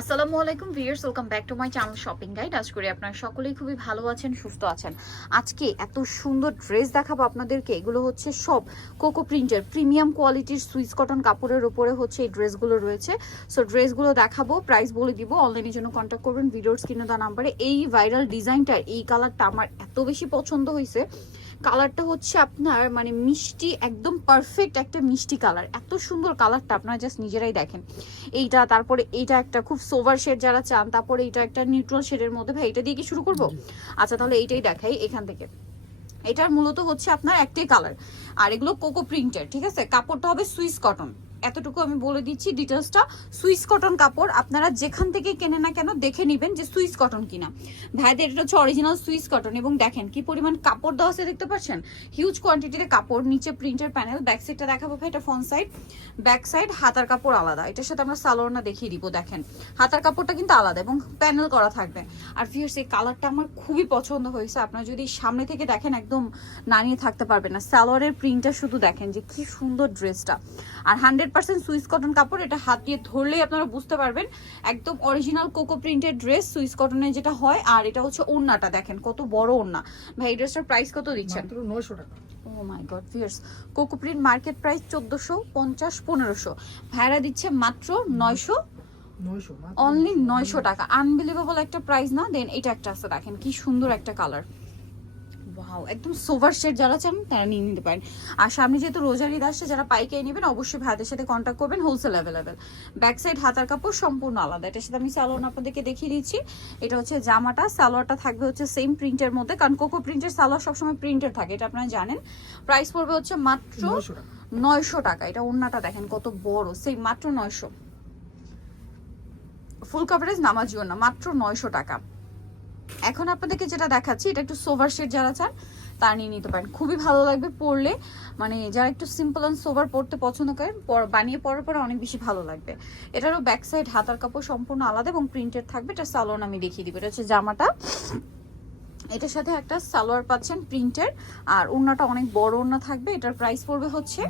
আসসালামু আলাইকুম viewers, welcome back to my channel shopping guide. আজ করি আপনারা সকলেই খুবই ভালো আছেন, সুস্থ আছেন। আজকে এত সুন্দর ড্রেস দেখাবো আপনাদেরকে, এগুলো হচ্ছে সব কোকো প্রিন্টের, প্রিমিয়াম কোয়ালিটির সুইস কটন কাপড়ের উপরে হচ্ছে এই ড্রেসগুলো রয়েছে। সো ড্রেসগুলো দেখাবো প্রাইস বলে দিব অনলাইনের জন্য কন্ট্যাক্ট করবেন, ভিডিওর স্ক্রিনে দেওয়া নাম্বারে। এই ভাইরাল ডিজাইনটার এই কালারটা আমার এত বেশি পছন্দ হয়েছে। কালারটা হচ্ছে আপনার মানে মিষ্টি, একদম পারফেক্ট একটা মিষ্টি কালার এত সুন্দর কালারটা আপনারা জাস্ট নিজেরাই দেখেন। এইটা, তারপরে এইটা একটা খুব সোভার শেড যারা চান তারপরে এটা একটা নিউট্রাল শেডের মধ্যে ভাই এটা দিয়ে কি শুরু করব? আচ্ছা তাহলে এইটাই দেখাই এখান থেকে। এটার মূলত হচ্ছে আপনার একটাই কালার আর এগুলো কোকো প্রিন্টের ঠিক আছে? কাপড়টা হবে সুইস কটন এতটুকু আমি বলে দিচ্ছি ডিটেলসটা। সুইস কটন কাপড় আপনারা যেখান থেকে কেনে না কেন দেখে নেবেন যে সুইস কটন কিনা। ভাইদের এটা হচ্ছে অরিজিনাল সুইস কটন এবং দেখেন কি পরিমাণ কাপড় দেওয়া আছে দেখতে পাচ্ছেন? হিউজ কোয়ান্টিটিতে কাপড়, নিচে প্রিন্টের প্যানেল ব্যাক সাইডটা দেখাবো ভাই, এটা ফ্রন্ট সাইড ব্যাক সাইড হাতার কাপড় আলাদা। এটার সাথে আমরা সালোয়ারনা দেখিয়ে দিব, দেখেন। হাতার কাপড়টা কিন্তু আলাদা এবং প্যানেল করা থাকবে। আর ফিয়ার্স এই কালারটা আমার খুবই পছন্দ হয়েছে। আপনারা যদি সামনে থেকে দেখেন, একদম নানিয়ে থাকতে পারবেন না। সালোয়ারের প্রিন্টটা শুধু দেখেন যে কি সুন্দর ড্রেসটা আর হান্ড্রেড পার্সেন্ট সুইস কটন কাপড় এটা হাত দিয়ে ধরলেই আপনারা বুঝতে পারবেন। একদম অরিজিনাল কোকো প্রিন্টের ড্রেস সুইস কটনের যেটা হয় আর এটা হচ্ছে ওড়নাটা দেখেন কত বড় ওড়না। ভাই ড্রেসটার প্রাইস কত দিচ্ছেন? নয়শো টাকা। ও my God fierce coco print market price চোদ্দোশো পঞ্চাশ পনেরোশো। দিচ্ছে মাত্র নয়শো। নয়শো অনলি নয়শো। টাকা। আনবিলিভেবল একটা প্রাইস না? দেন এটা একটা আছে দেখেন কি সুন্দর একটা কালার ওয়াও একদম সোভার শেড যারা চান তারা নিয়ে নিতে পারেন। আর সামনে যেহেতু রোজার ঈদ আসছে যারা পাইকারি নেবেন অবশ্যই ভাইদের সাথে কন্ট্যাক্ট করবেন হোলসেল অ্যাভেলেবেল ব্যাক সাইড হাতার কাপড় সম্পূর্ণ আলাদা। এটার সাথে আমি সালোয়ার আপনাদেরকে দেখিয়ে দিচ্ছি। এটা হচ্ছে জামাটা সালোয়ারটা থাকবে হচ্ছে সেম প্রিন্টের মধ্যে কারণ কোকো প্রিন্টের সালোয়ার সবসময় প্রিন্টের থাকে এটা আপনারা জানেন। প্রাইস পড়বে হচ্ছে মাত্র নয়শো টাকা। এটা ওড়নাটা দেখেন কত বড় সেই মাত্র নয়শো। ফুল কভারেজ নামাজিও না মাত্র নয়শো টাকা। এখন আপনাদেরকে যেটা দেখাচ্ছি এটা একটু সোভার শেড যারা চান তা নিয়ে নিতে পারেন। খুবই ভালো লাগবে পরলে। মানে যারা একটু সিম্পল অ্যান্ড সোভার পরতে পছন্দ করেন বানিয়ে পরার পরে অনেক বেশি ভালো লাগবে। এটারও ব্যাক সাইড হাতার কাপড় সম্পূর্ণ আলাদা এবং প্রিন্টেড থাকবে। এটা সালোয়ার আমি দেখিয়ে দিব। এটা হচ্ছে জামাটা। এটার সাথে একটা সালোয়ার পাচ্ছেন প্রিন্টের আর ওড়নাটা অনেক বড় ওড়না থাকবে। এটার প্রাইস পড়বে হচ্ছে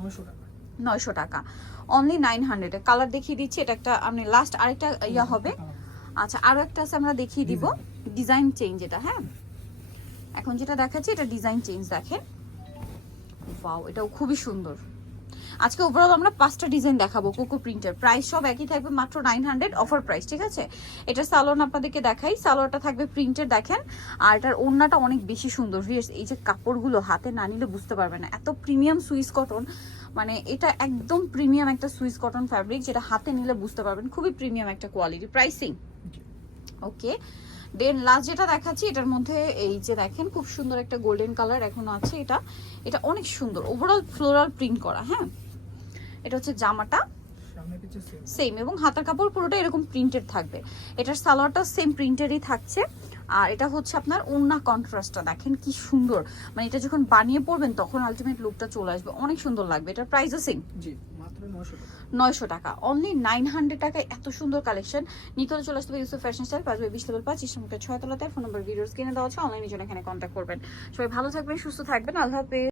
নয়শো টাকা। নয়শো টাকা। অনলি নাইন হান্ড্রেডে কালার দেখিয়ে দিচ্ছি। এটা একটা আপনি লাস্ট আরেকটা ইয়া হবে। আচ্ছা আরও একটা আছে আমরা দেখিয়ে দিব। ডিজাইন চেঞ্জ এটা হ্যাঁ? এখন যেটা দেখাচ্ছি এটা ডিজাইন চেঞ্জ দেখেন। ওয়াও এটাও খুবই সুন্দর। আজকে ওভারঅল আমরা পাঁচটা ডিজাইন দেখাবো কোকো প্রিন্টার প্রাইস সব একই থাকবে মাত্র নাইন হান্ড্রেড অফার প্রাইস ঠিক আছে? এটা সালোয়ার আপনাদেরকে দেখাই সালোয়ারটা থাকবে প্রিন্টের দেখেন। আর এটার ওড়নাটা অনেক বেশি সুন্দর। Viewers, এই যে কাপড়গুলো হাতে না নিলে বুঝতে পারবে না। এত প্রিমিয়াম সুইস কটন মানে এটা একদম প্রিমিয়াম একটা সুইস কটন ফ্যাব্রিক যেটা হাতে নিলে বুঝতে পারবেন। খুবই প্রিমিয়াম একটা quality pricing. Okay then last যেটা দেখাচ্ছি এটার মধ্যে এই যে দেখেন খুব সুন্দর একটা গোল্ডেন কালার এখনও আছে এটা। এটা অনেক সুন্দর। ওভারঅল ফ্লোরাল প্রিন্ট করা হ্যাঁ? এটা হচ্ছে জামাটা। সেম এবং হাতার কাপড় পুরোটা এরকম প্রিন্টেড থাকবে। এটার সালোয়ারটা সেম প্রিন্টেরই থাকছে। আর এটা হচ্ছে আপনার ওড়না কন্ট্রাস্টটা দেখেন কি সুন্দর। মানে এটা যখন বানিয়ে পড়বেন তখন আলটিমেট লুকটা চলে আসবে। অনেক সুন্দর লাগবে। এটার প্রাইসও সেম জি। নয়শো টাকা। অনলি নাইন হান্ড্রেড টাকায় এত সুন্দর কালেকশন নিতলে চলে আসতে হবে ইউসুফ ফ্যাশন স্টাইল পাঁচ বিশ লেভেল পাঁচ ইসলামকে ছয় তলাতে। ফোন নম্বর ভিডিওস কিনে দেওয়া আছে। অনলাইনের জন্য এখানে কন্ট্যাক্ট করবেন। সবাই ভালো থাকবেন, সুস্থ থাকবেন। আল্লাহ হাফেজ।